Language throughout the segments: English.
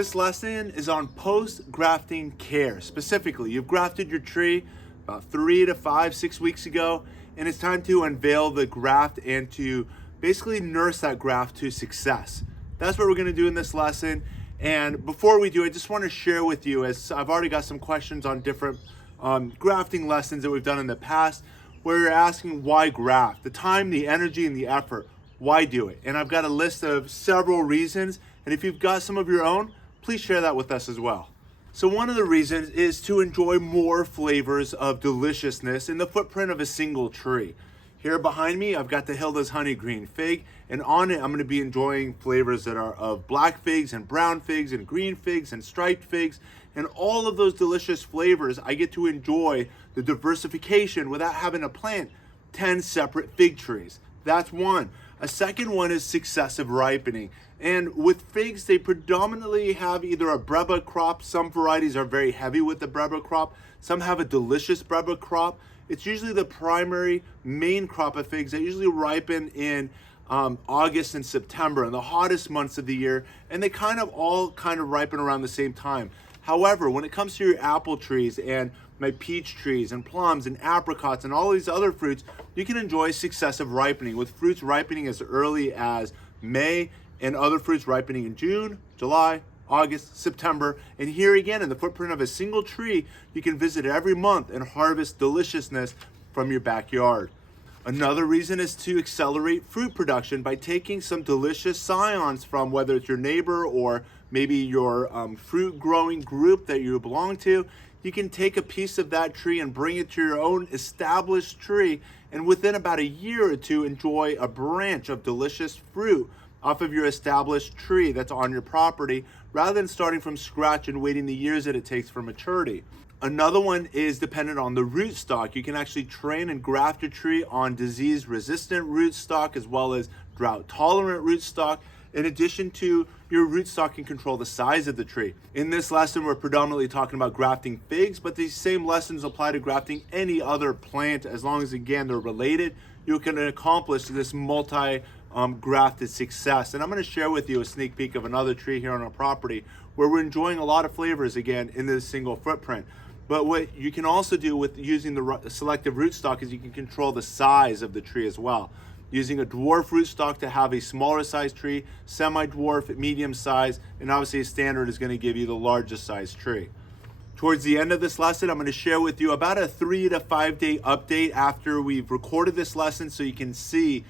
This lesson is on post-grafting care. Specifically, you've grafted your tree about 3 to 5, 6 weeks ago, and it's time to unveil the graft and to basically nurse that graft to success. That's what we're going to do in this lesson. And before we do, I just want to share with you, as I've already got some questions on different grafting lessons that we've done in the past, where you're asking why graft, the time, the energy, and the effort. Why do it? And I've got a list of several reasons, and if you've got some of your own, please share that with us as well. So one of the reasons is to enjoy more flavors of deliciousness in the footprint of a single tree. Here behind me, I've got the Hilda's Honey Green Fig, and on it, I'm going to be enjoying flavors that are of black figs and brown figs and green figs and striped figs, and all of those delicious flavors, I get to enjoy the diversification without having to plant 10 separate fig trees. That's one. A second one is successive ripening. And with figs, they predominantly have either a breba crop. Some varieties are very heavy with the breba crop. Some have a delicious breba crop. It's usually the primary main crop of figs that usually ripen in August and September, in the hottest months of the year, and they all ripen around the same time. However, when it comes to your apple trees and my peach trees and plums and apricots and all these other fruits, you can enjoy successive ripening, with fruits ripening as early as May and other fruits ripening in June, July, August, September. And here again, in the footprint of a single tree, you can visit every month and harvest deliciousness from your backyard. Another reason is to accelerate fruit production by taking some delicious scions from, whether it's your neighbor or maybe your fruit growing group that you belong to. You can take a piece of that tree and bring it to your own established tree, and within about a year or two, enjoy a branch of delicious fruit off of your established tree that's on your property, rather than starting from scratch and waiting the years that it takes for maturity. Another one is dependent on the rootstock. You can actually train and graft your tree on disease-resistant rootstock as well as drought-tolerant rootstock. In addition to, your rootstock can control the size of the tree. In this lesson, we're predominantly talking about grafting figs, but these same lessons apply to grafting any other plant. As long as, again, they're related, you can accomplish this grafted success. And I'm going to share with you a sneak peek of another tree here on our property where we're enjoying a lot of flavors again in this single footprint. But what you can also do with using the selective rootstock is you can control the size of the tree as well. Using a dwarf rootstock to have a smaller size tree, semi-dwarf, medium size, and obviously a standard is going to give you the largest size tree. Towards the end of this lesson, I'm going to share with you about a 3 to 5 day update after we've recorded this lesson, so you can see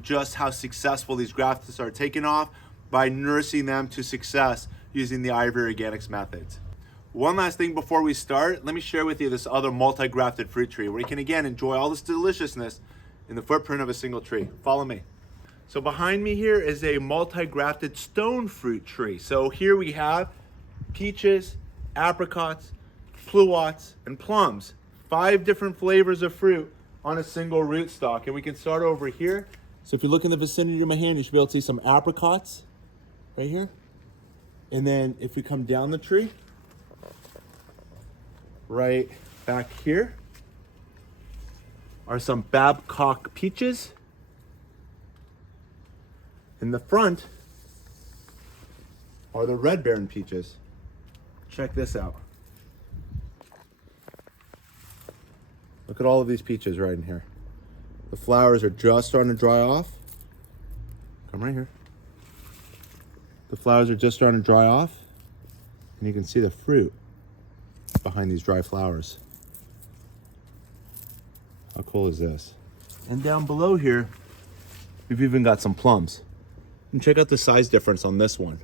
just how successful these grafts are taking off by nursing them to success using the Ivory Organics methods. One last thing before we start, let me share with you this other multi-grafted fruit tree where you can again enjoy all this deliciousness in the footprint of a single tree. Follow me. So behind me here is a multi-grafted stone fruit tree. So here we have peaches, apricots, pluots, and plums. 5 different flavors of fruit on a single rootstock. And we can start over here. So if you look in the vicinity of my hand, you should be able to see some apricots right here. And then if we come down the tree, right back here are some Babcock peaches. In the front are the Red Baron peaches. Check this out. Look at all of these peaches right in here. The flowers are just starting to dry off. Come right here. The flowers are just starting to dry off, and you can see the fruit behind these dry flowers. How cool is this? And down below here, we've even got some plums. And check out the size difference on this one.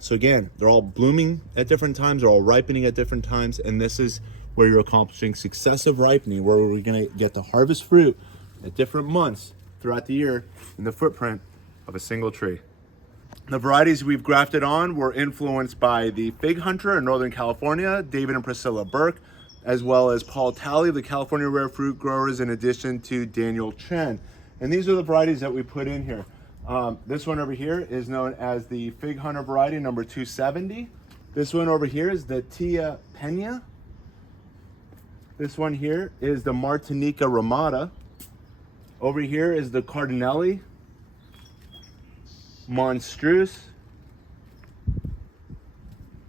So again, they're all blooming at different times, they're all ripening at different times, and this is where you're accomplishing successive ripening, where we're gonna get to harvest fruit at different months throughout the year in the footprint of a single tree. The varieties we've grafted on were influenced by the Fig Hunter in Northern California, David and Priscilla Burke, as well as Paul Talley, the California rare fruit growers, in addition to Daniel Chen. And these are the varieties that we put in here. This one over here is known as the Fig Hunter variety number 270. This one over here is the Tia Penya. This one here is the Martinenca Rimada. Over here is the Cardenelle, Monstrueuse,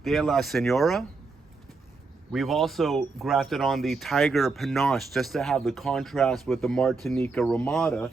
de la Senyora. We've also grafted on the Tiger Panache just to have the contrast with the Martinenca Rimada.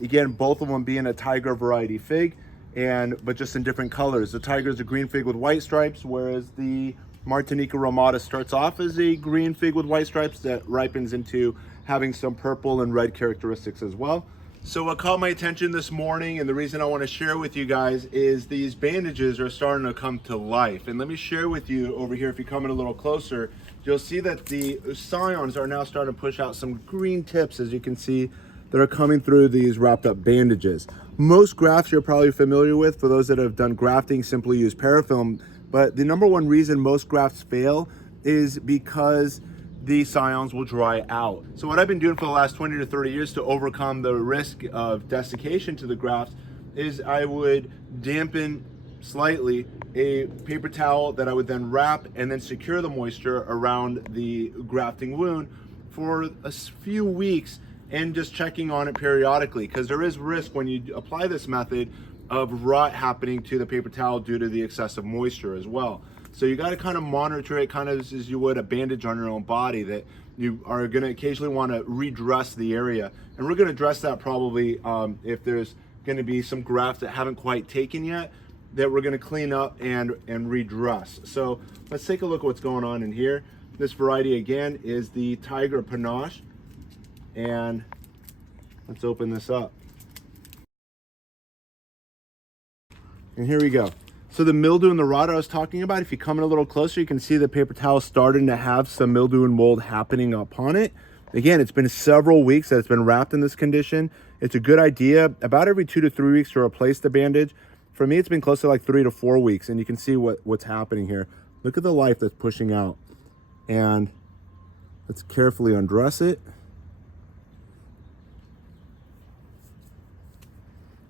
Again, both of them being a tiger variety fig, but just in different colors. The tiger is a green fig with white stripes, whereas the Martinenca Rimada starts off as a green fig with white stripes that ripens into having some purple and red characteristics as well. So what caught my attention this morning, and the reason I want to share with you guys, is these bandages are starting to come to life. And let me share with you over here, if you come in a little closer, you'll see that the Scions are now starting to push out some green tips, as you can see, that are coming through these wrapped up bandages. Most grafts you're probably familiar with. For those that have done grafting, simply use parafilm. But the number one reason most grafts fail is because the Scions will dry out. So what I've been doing for the last 20 to 30 years to overcome the risk of desiccation to the grafts is I would dampen slightly a paper towel that I would then wrap and then secure the moisture around the grafting wound for a few weeks, and just checking on it periodically, because there is risk when you apply this method of rot happening to the paper towel due to the excessive moisture as well. So you got to kind of monitor it kind of as you would a bandage on your own body, that you are going to occasionally want to redress the area. And we're going to address that probably if there's going to be some grafts that haven't quite taken yet, that we're going to clean up and redress. So let's take a look at what's going on in here. This variety again is the Tiger Panache, and let's open this up. And here we go. So the mildew and the rot I was talking about, if you come in a little closer, you can see the paper towel starting to have some mildew and mold happening upon it. Again, it's been several weeks that it's been wrapped in this condition. It's a good idea about every 2 to 3 weeks to replace the bandage. For me, it's been close to like 3 to 4 weeks, and you can see what's happening here. Look at the life that's pushing out. And let's carefully undress it.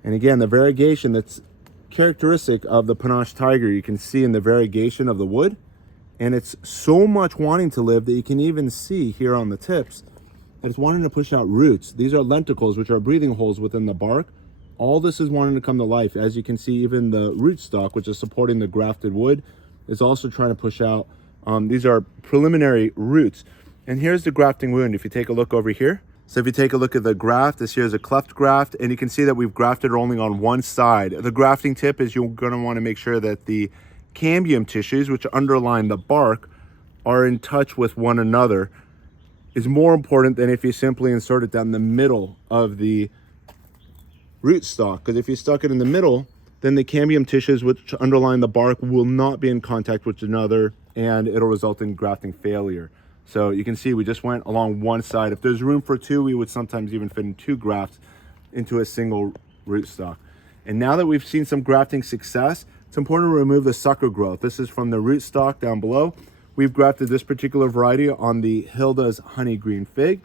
And again, the variegation that's characteristic of the Panache Tiger, you can see in the variegation of the wood, and it's so much wanting to live that you can even see here on the tips that it's wanting to push out roots. These are lenticles, which are breathing holes within the bark. All this is wanting to come to life. As you can see, even the rootstock, which is supporting the grafted wood, is also trying to push out. These are preliminary roots. And here's the grafting wound. If you take a look over here, so if you take a look at the graft, this here is a cleft graft, and you can see that we've grafted only on one side. The grafting tip is you're going to want to make sure that the cambium tissues, which underline the bark, are in touch with one another. Is more important than if you simply insert it down the middle of the rootstock, because if you stuck it in the middle, then the cambium tissues which underline the bark will not be in contact with another, and it'll result in grafting failure. So you can see we just went along one side. If there's room for two, we would sometimes even fit in 2 grafts into a single rootstock. And now that we've seen some grafting success, it's important to remove the sucker growth. This is from the rootstock down below. We've grafted this particular variety on the Hilda's honey green fig.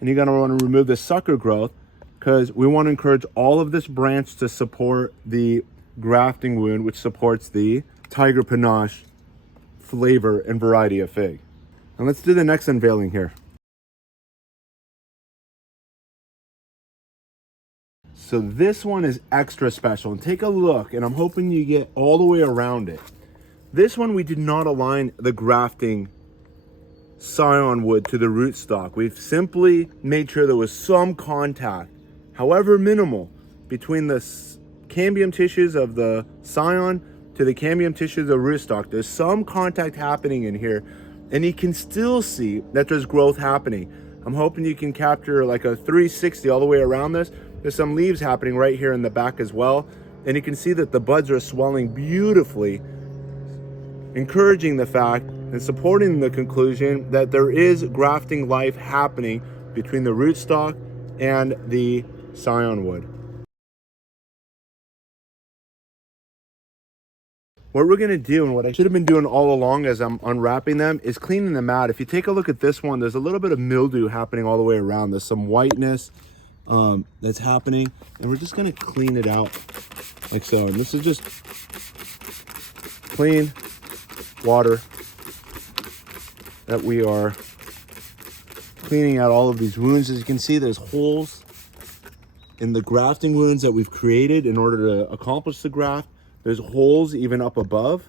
And you're gonna wanna remove the sucker growth, because we wanna encourage all of this branch to support the grafting wound, which supports the Tiger Panache flavor and variety of fig. And let's do the next unveiling here. So this one is extra special, and take a look, and I'm hoping you get all the way around it. This one, we did not align the grafting Scion wood to the rootstock. We've simply made sure there was some contact, however minimal, between the cambium tissues of the Scion to the cambium tissues of rootstock. There's some contact happening in here, and you can still see that there's growth happening. I'm hoping you can capture like a 360 all the way around this. There's some leaves happening right here in the back as well. And you can see that the buds are swelling beautifully, encouraging the fact and supporting the conclusion that there is grafting life happening between the rootstock and the Scion wood. What we're gonna do, and what I should have been doing all along as I'm unwrapping them, is cleaning them out. If you take a look at this one, there's a little bit of mildew happening all the way around. There's some whiteness that's happening, and we're just gonna clean it out like so. And this is just clean water that we are cleaning out all of these wounds. As you can see, there's holes in the grafting wounds that we've created in order to accomplish the graft. There's holes even up above.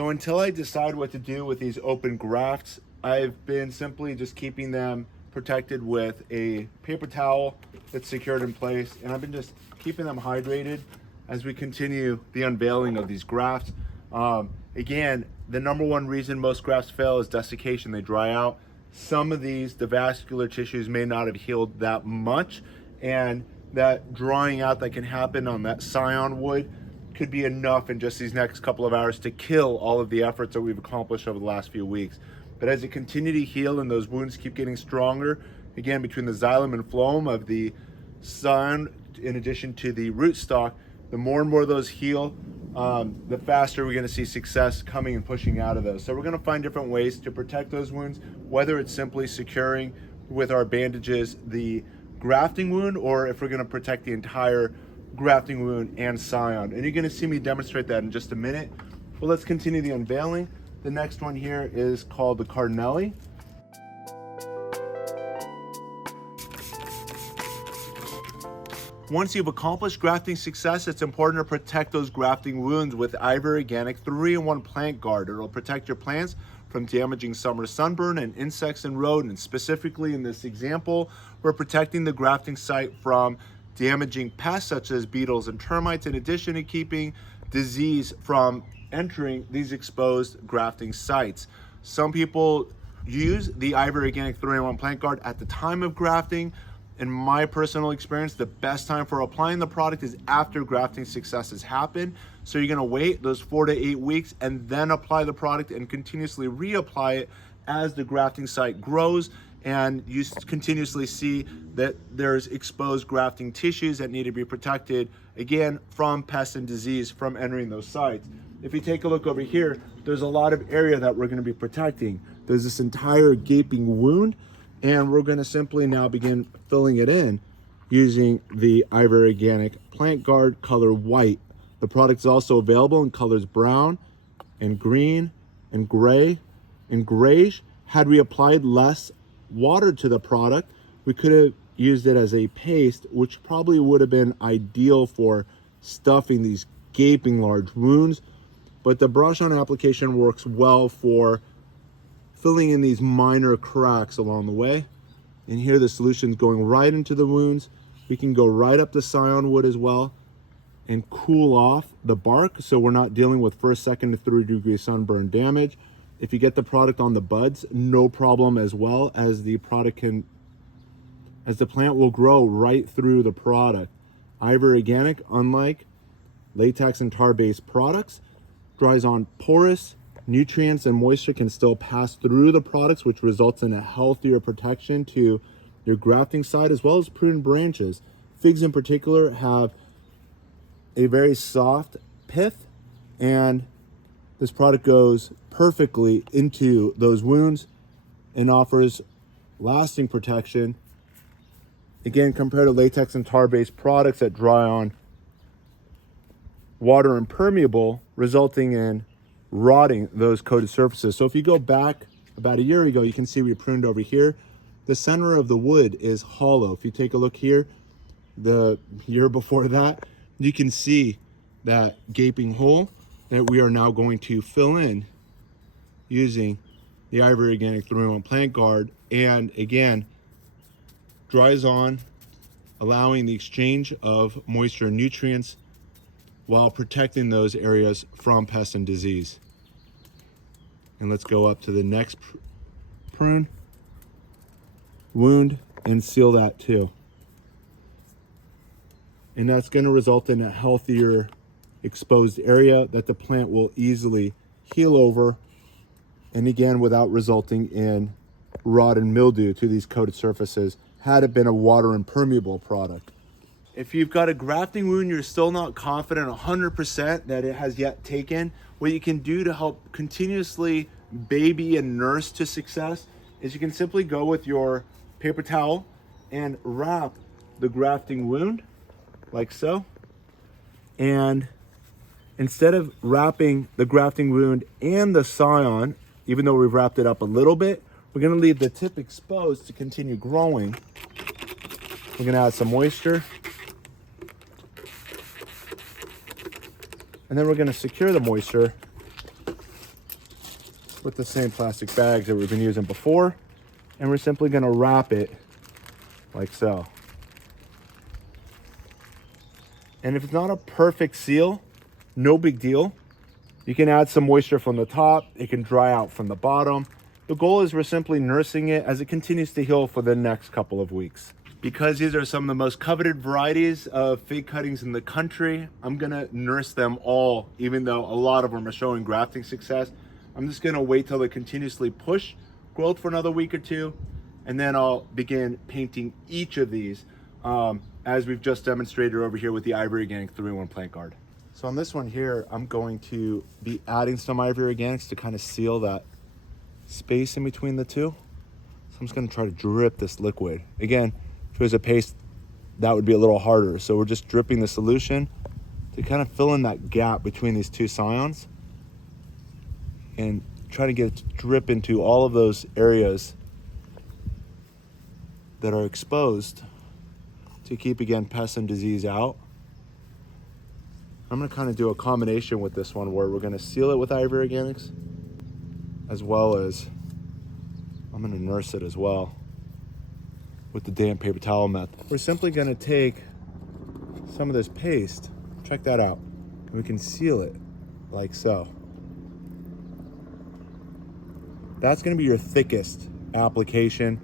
So until I decide what to do with these open grafts, I've been simply just keeping them protected with a paper towel that's secured in place, and I've been just keeping them hydrated as we continue the unveiling of these grafts. Again, the number one reason most grafts fail is desiccation. They dry out. Some of these, the vascular tissues may not have healed that much, and that drying out that can happen on that Scion wood could be enough in just these next couple of hours to kill all of the efforts that we've accomplished over the last few weeks. But as it continue to heal and those wounds keep getting stronger, again, between the xylem and phloem of the Scion, in addition to the rootstock, the more and more those heal, the faster we're going to see success coming and pushing out of those. So we're going to find different ways to protect those wounds, whether it's simply securing with our bandages the grafting wound, or if we're going to protect the entire grafting wound and Scion. And you're going to see me demonstrate that in just a minute. Well, let's continue the unveiling. The next one here is called the Cardenelle. Once you've accomplished grafting success, it's important to protect those grafting wounds with Ivory Organic 3-in-1 Plant Guard. It'll protect your plants from damaging summer sunburn and insects and rodents. Specifically in this example, we're protecting the grafting site from damaging pests such as beetles and termites, in addition to keeping disease from entering these exposed grafting sites. Some people use the Ivory Organic 3-in-1 Plant Guard at the time of grafting. In my personal experience, the best time for applying the product is after grafting success has happened. So you're gonna wait those 4 to 8 weeks and then apply the product and continuously reapply it as the grafting site grows, and you continuously see that there's exposed grafting tissues that need to be protected, again, from pests and disease from entering those sites. If you take a look over here, there's a lot of area that we're gonna be protecting. There's this entire gaping wound, and we're gonna simply now begin filling it in using the Ivory Organic Plant Guard color white. The product is also available in colors brown and green and gray and grayish. Had we applied less water to the product, we could have used it as a paste, which probably would have been ideal for stuffing these gaping large wounds. But the brush on application works well for filling in these minor cracks along the way. And here the solution's going right into the wounds. We can go right up to Scion wood as well and cool off the bark, so we're not dealing with first, second to 3-degree sunburn damage. If you get the product on the buds, no problem as well, as the plant will grow right through the product. Ivory Organic, unlike latex and tar-based products, dries on porous. Nutrients and moisture can still pass through the products, which results in a healthier protection to your grafting site as well as pruned branches. Figs in particular have a very soft pith, and this product goes perfectly into those wounds and offers lasting protection. Again, compared to latex and tar-based products that dry on water impermeable, resulting in rotting those coated surfaces. So if you go back about a year ago, you can see we pruned over here. The center of the wood is hollow. If you take a look here, the year before that, you can see that gaping hole that we are now going to fill in using the Ivory Organic 3-in-1 Plant Guard. And again, dries on, allowing the exchange of moisture and nutrients while protecting those areas from pest and disease. And let's go up to the next prune wound and seal that too. And that's going to result in a healthier exposed area that the plant will easily heal over, and again, without resulting in rot and mildew to these coated surfaces had it been a water impermeable product. If you've got a grafting wound, you're still not confident 100% that it has yet taken, what you can do to help continuously baby and nurse to success is you can simply go with your paper towel and wrap the grafting wound like so. And instead of wrapping the grafting wound and the Scion, even though we've wrapped it up a little bit, we're gonna leave the tip exposed to continue growing. We're gonna add some moisture. And then we're gonna secure the moisture with the same plastic bags that we've been using before. And we're simply gonna wrap it like so. And if it's not a perfect seal, no big deal. You can add some moisture from the top. It can dry out from the bottom. The goal is we're simply nursing it as it continues to heal for the next couple of weeks. Because these are some of the most coveted varieties of fig cuttings in the country, I'm gonna nurse them all, even though a lot of them are showing grafting success. I'm just gonna wait till they continuously push growth for another week or two, and then I'll begin painting each of these as we've just demonstrated over here with the Ivory Organic 3-in-1 plant guard. So on this one here, I'm going to be adding some Ivory Organics to kind of seal that space in between the two. So I'm just gonna try to drip this liquid. Again, if it was a paste, that would be a little harder. So we're just dripping the solution to kind of fill in that gap between these two Scions and try to get it to drip into all of those areas that are exposed to keep, again, pests and disease out. I'm gonna kind of do a combination with this one where we're gonna seal it with Ivory Organics, as well as I'm gonna nurse it as well with the damp paper towel method. We're simply gonna take some of this paste, check that out, and we can seal it like so. That's gonna be your thickest application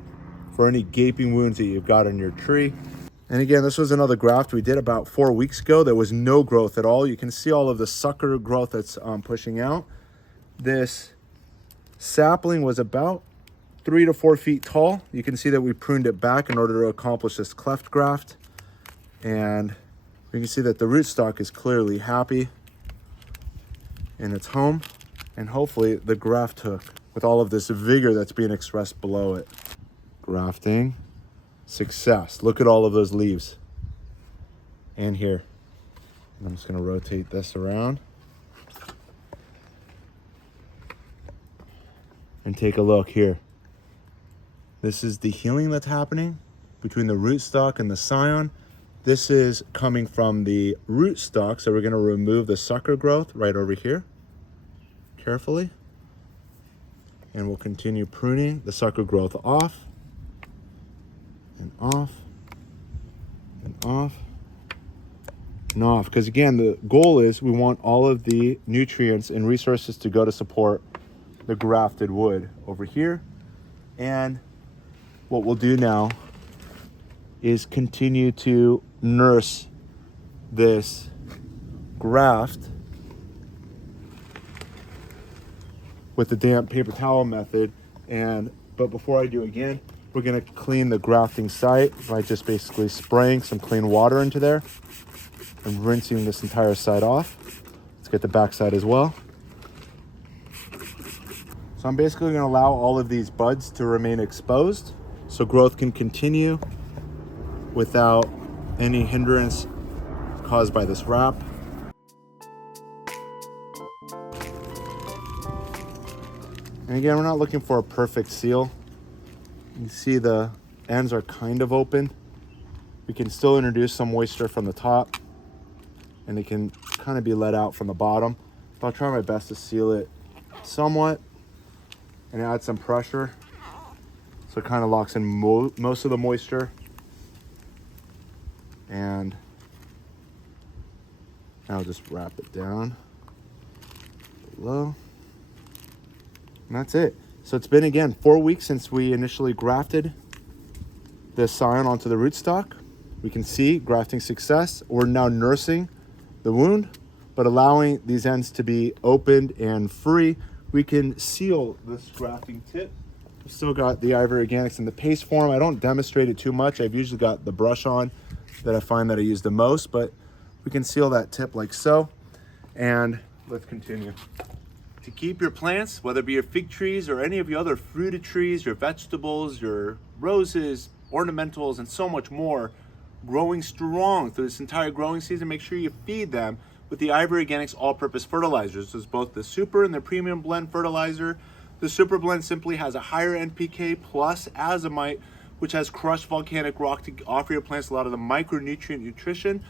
for any gaping wounds that you've got on your tree. And again, this was another graft we did about 4 weeks ago. There was no growth at all. You can see all of the sucker growth that's pushing out. This sapling was about 3 to 4 feet tall. You can see that we pruned it back in order to accomplish this cleft graft. And you can see that the rootstock is clearly happy in its home. And hopefully the graft hook with all of this vigor that's being expressed below it. Grafting success. Look at all of those leaves. And here. I'm just gonna rotate this around. And take a look here. This is the healing that's happening between the rootstock and the Scion. This is coming from the rootstock, so we're gonna remove the sucker growth right over here, carefully. And we'll continue pruning the sucker growth off, and off, and off, and off. Because again, the goal is we want all of the nutrients and resources to go to support the grafted wood over here. And what we'll do now is continue to nurse this graft with the damp paper towel method. But before I do again, we're gonna clean the grafting site by just basically spraying some clean water into there and rinsing this entire side off. Let's get the back side as well. So I'm basically gonna allow all of these buds to remain exposed so growth can continue without any hindrance caused by this wrap. And again, we're not looking for a perfect seal. You see the ends are kind of open. We can still introduce some moisture from the top and it can kind of be let out from the bottom. But I'll try my best to seal it somewhat and add some pressure so it kind of locks in most of the moisture. And now I'll just wrap it down below. And that's it. So it's been, again, 4 weeks since we initially grafted this Scion onto the rootstock. We can see grafting success. We're now nursing the wound, but allowing these ends to be opened and free, we can seal this grafting tip. We've still got the Ivory Organics in the paste form. I don't demonstrate it too much. I've usually got the brush on that I find that I use the most, but we can seal that tip like so. And let's continue. To keep your plants, whether it be your fig trees or any of your other fruited trees, your vegetables, your roses, ornamentals, and so much more, growing strong through this entire growing season, make sure you feed them with the Ivory Organics all-purpose fertilizers. This is both the super and the premium blend fertilizer. The super blend simply has a higher NPK plus azomite, which has crushed volcanic rock to offer your plants a lot of the micronutrient nutrition.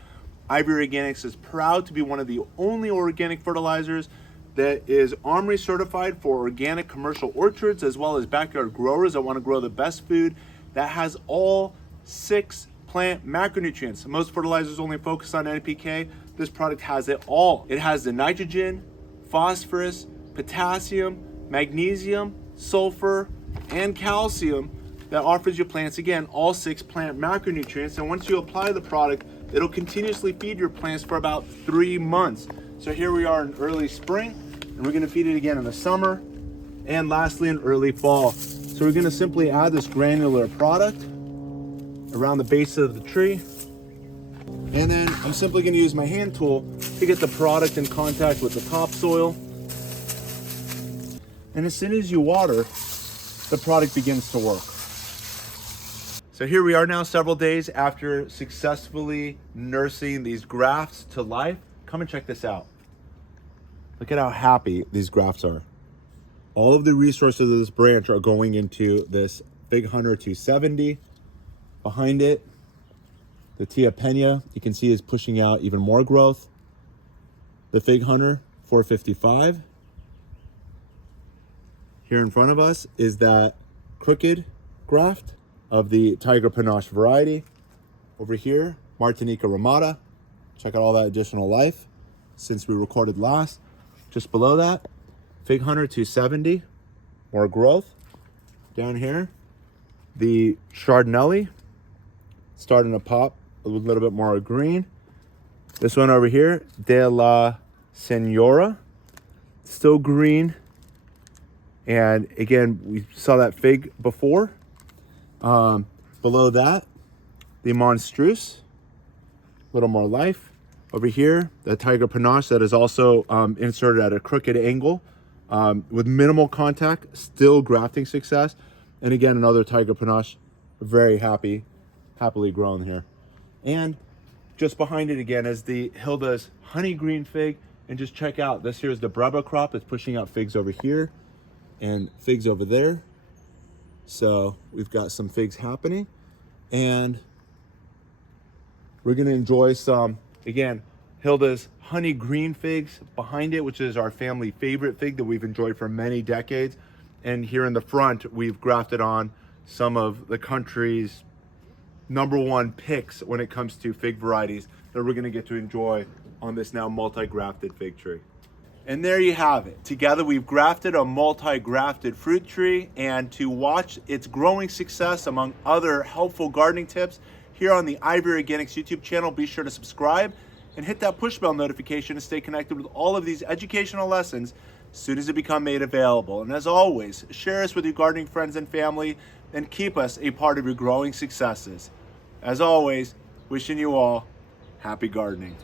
Ivory Organics is proud to be one of the only organic fertilizers that is Armory certified for organic commercial orchards as well as backyard growers that want to grow the best food, that has all 6 plant macronutrients. Most fertilizers only focus on NPK. This product has it all. It has the nitrogen, phosphorus, potassium, magnesium, sulfur, and calcium that offers your plants, again, all 6 plant macronutrients. And once you apply the product, it'll continuously feed your plants for about 3 months. So here we are in early spring, and we're gonna feed it again in the summer, and lastly in early fall. So we're gonna simply add this granular product around the base of the tree. And then I'm simply gonna use my hand tool to get the product in contact with the topsoil. And as soon as you water, the product begins to work. So here we are now several days after successfully nursing these grafts to life. Come and check this out. Look at how happy these grafts are. All of the resources of this branch are going into this Fig Hunter 270. Behind it, the Tia Penya, you can see, is pushing out even more growth. The Fig Hunter 455. Here in front of us is that crooked graft of the Tiger Panache variety. Over here, Martinenca Rimada. Check out all that additional life since we recorded last. Just below that, Fig Hunter 270, more growth. Down here, the Cardenelle, starting to pop a little bit more green. This one over here, De La Senyora, still green. And again, we saw that fig before. Below that, the Monstrueuse, a little more life. Over here, the Tiger Panache that is also inserted at a crooked angle with minimal contact, still grafting success. And again, another Tiger Panache, very happily grown here. And just behind it again is the Hilda's honey green fig. And just check out, this here is the Breba crop that's pushing out figs over here and figs over there. So we've got some figs happening, and we're gonna enjoy some, again, Hilda's honey green figs behind it, which is our family favorite fig that we've enjoyed for many decades. And here in the front, we've grafted on some of the country's #1 picks when it comes to fig varieties that we're gonna get to enjoy on this now multi-grafted fig tree. And there you have it. Together we've grafted a multi-grafted fruit tree, and to watch its growing success among other helpful gardening tips here on the Ivory Organics YouTube channel, be sure to subscribe and hit that push bell notification to stay connected with all of these educational lessons as soon as they become made available. And as always, share us with your gardening friends and family, and keep us a part of your growing successes. As always, wishing you all happy gardening.